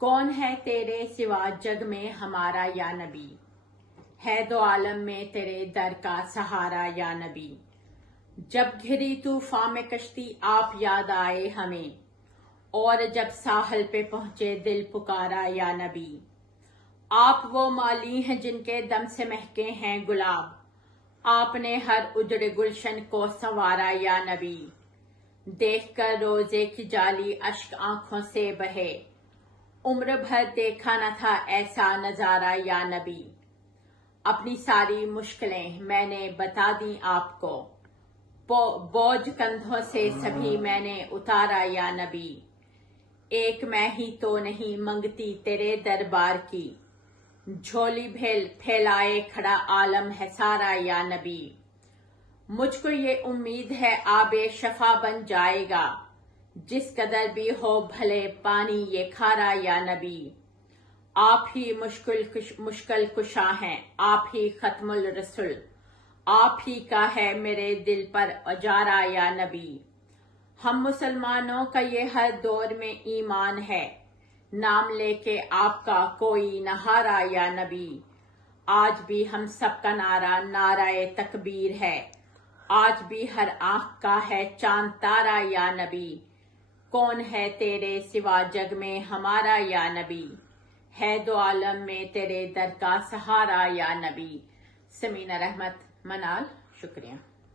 کون ہے تیرے سوا جگ میں ہمارا یا نبی، ہے دو عالم میں تیرے در کا سہارا یا نبی۔ جب گھری طوفان میں کشتی آپ یاد آئے ہمیں، اور جب ساحل پہ پہنچے دل پکارا یا نبی۔ آپ وہ مالی ہیں جن کے دم سے مہکے ہیں گلاب، آپ نے ہر اجڑ گلشن کو سنوارا یا نبی۔ دیکھ کر روزے کی جالی اشک آنکھوں سے بہے، عمر بھر دیکھا نہ تھا ایسا نظارہ یا نبی۔ اپنی ساری مشکلیں میں نے بتا دیں آپ کو، بوجھ کندھوں سے سبھی میں نے اتارا یا نبی۔ ایک میں ہی تو نہیں منگتی تیرے دربار کی، جھولی پھیلائے کھڑا عالم ہے سارا یا نبی۔ مجھ کو یہ امید ہے آب شفا بن جائے گا، جس قدر بھی ہو بھلے پانی یہ کھارا یا نبی۔ آپ ہی مشکل کشا ہیں، آپ ہی ختم الرسل، آپ ہی کا ہے میرے دل پر اجارا یا نبی۔ ہم مسلمانوں کا یہ ہر دور میں ایمان ہے، نام لے کے آپ کا کوئی نہ ہارا یا نبی۔ آج بھی ہم سب کا نعرہ نعرہ تکبیر ہے، آج بھی ہر آنکھ کا ہے چاند تارا یا نبی۔ کون ہے تیرے سوا جگ میں ہمارا یا نبی، ہے دو عالم میں تیرے در کا سہارا یا نبی۔ سمینہ رحمت منال، شکریہ۔